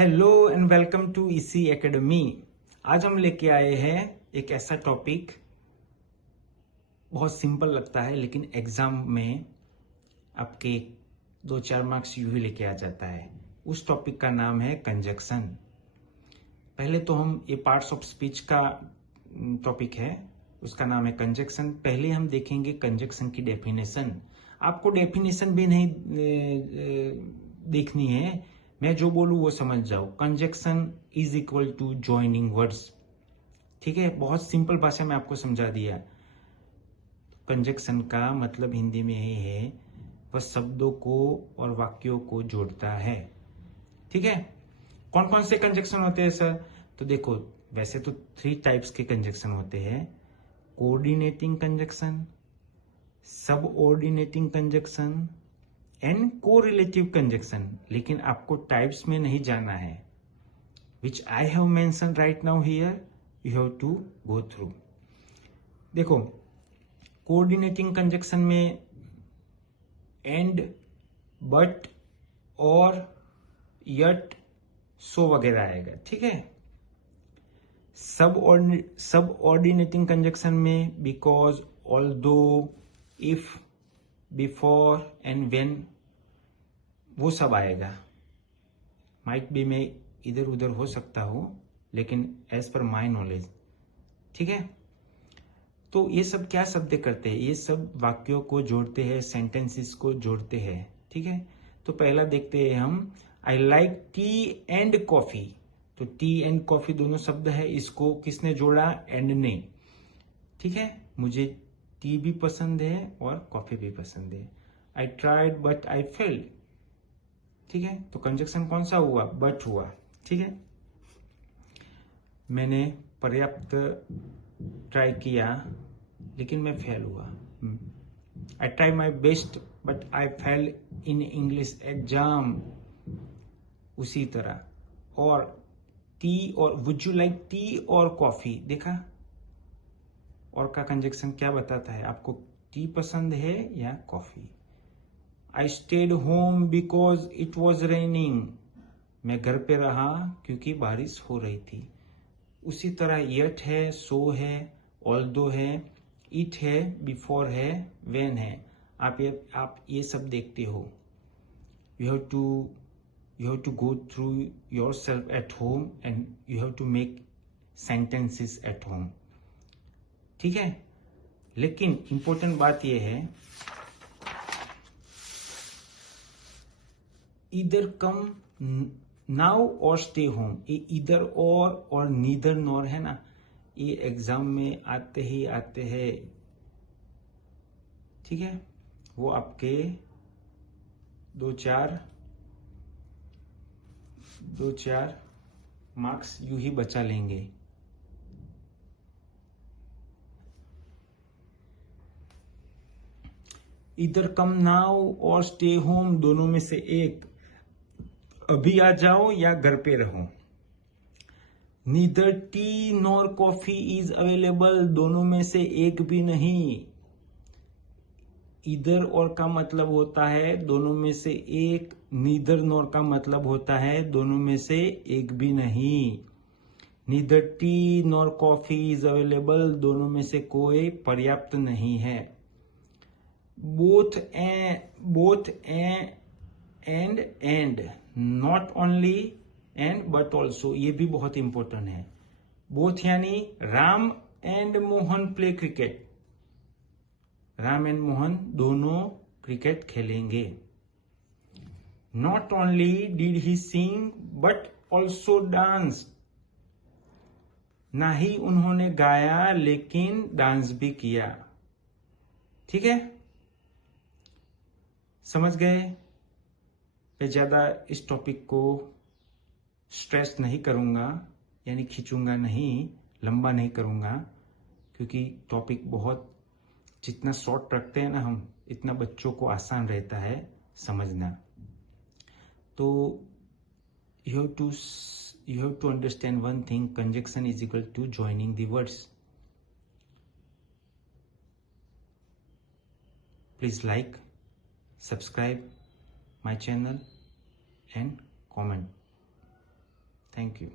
Hello and welcome to इसी academy. आज हम लेके आए हैं एक ऐसा टॉपिक, बहुत सिंपल लगता है लेकिन एग्जाम में आपके 2-4 मार्क्स यूं ही लेके आ जाता है। उस टॉपिक का नाम है कंजक्शन। पहले तो हम ये पार्ट्स ऑफ स्पीच का टॉपिक है, उसका नाम है कंजक्शन। पहले हम देखेंगे कंजक्शन की डेफिनेशन। आपको डेफिनेशन भी नहीं देखनी है, मैं जो बोलूं वो समझ जाओ। Conjunction is equal to joining words. ठीक है, बहुत सिंपल भाषा में आपको समझा दिया। कंजक्शन का मतलब हिंदी में ये है, वह शब्दों को और वाक्यों को जोड़ता है। ठीक है, कौन कौन से कंजक्शन होते हैं सर? तो देखो, वैसे तो 3 टाइप्स के कंजक्शन होते हैं: coordinating conjunction, subordinating conjunction and correlative conjunction. लेकिन आपको टाइप्स में नहीं जाना है, which I have mention right now here, you have to go through. देखो, कोऑर्डिनेटिंग कंजक्शन में एंड, बट, और, यट, सो वगैरह आएगा। ठीक है। सब ऑर्डिनेटिंग कंजक्शन में because, although, if, before and when, वो सब आएगा। माइट भी मैं इधर उधर हो सकता हूं, लेकिन एज पर माई नॉलेज। ठीक है, तो ये सब क्या शब्द करते हैं? ये सब वाक्यों को जोड़ते हैं, सेंटेंसेस को जोड़ते हैं। ठीक है, तो पहला देखते हैं हम, I like T and coffee. तो टी एंड कॉफी दोनों शब्द है, इसको किसने जोड़ा? एंड ने। ठीक है, मुझे टी भी पसंद है और कॉफी भी पसंद है। I tried but I failed. ठीक है, तो कंजक्शन कौन सा हुआ? बट हुआ। ठीक है, मैंने पर्याप्त ट्राई किया लेकिन मैं फेल हुआ। I try my best but I fail in English exam. उसी तरह, और टी और वुड यू लाइक टी और कॉफी, देखा? और का कंजक्शन क्या बताता है आपको, टी पसंद है या coffee? I stayed home because it was raining. मैं घर पे रहा क्योंकि बारिश हो रही थी। उसी तरह यट है, सो है, ऑल्दो है, इट है, बिफोर है, व्हेन है। आप ये सब देखते हो। You have to go through yourself at home and you have to make sentences at home. ठीक है, लेकिन इंपॉर्टेंट बात यह है, इधर कम नाउ और स्टे होम। ये इधर और नीदर नॉर है ना, ये एग्जाम में आते ही आते हैं। ठीक है, वो आपके दो चार मार्क्स यूं ही बचा लेंगे। इधर कम नाउ और स्टे होम, दोनों में से एक, अभी आ जाओ या घर पे रहो। Neither T nor coffee is available, दोनों में से एक भी नहीं। इधर और का मतलब होता है दोनों में से एक, नीदर नॉर का मतलब होता है दोनों में से एक भी नहीं। Neither T nor coffee is available, दोनों में से कोई पर्याप्त नहीं है। Both and, not only and but also, ये भी बहुत इंपॉर्टेंट है। बोथ यानी Ram and Mohan play cricket. Ram and Mohan दोनों क्रिकेट खेलेंगे। Not only did he Singh but also dance, ना ही उन्होंने गाया लेकिन डांस भी किया। ठीक है, समझ गए? मैं ज्यादा इस टॉपिक को स्ट्रेस नहीं करूंगा, यानी खींचूंगा नहीं, लंबा नहीं करूंगा, क्योंकि टॉपिक बहुत, जितना शॉर्ट रखते हैं ना हम, इतना बच्चों को आसान रहता है समझना। तो you have to understand one thing, conjunction is equal to joining the words. Please like, subscribe my channel and comment. Thank you.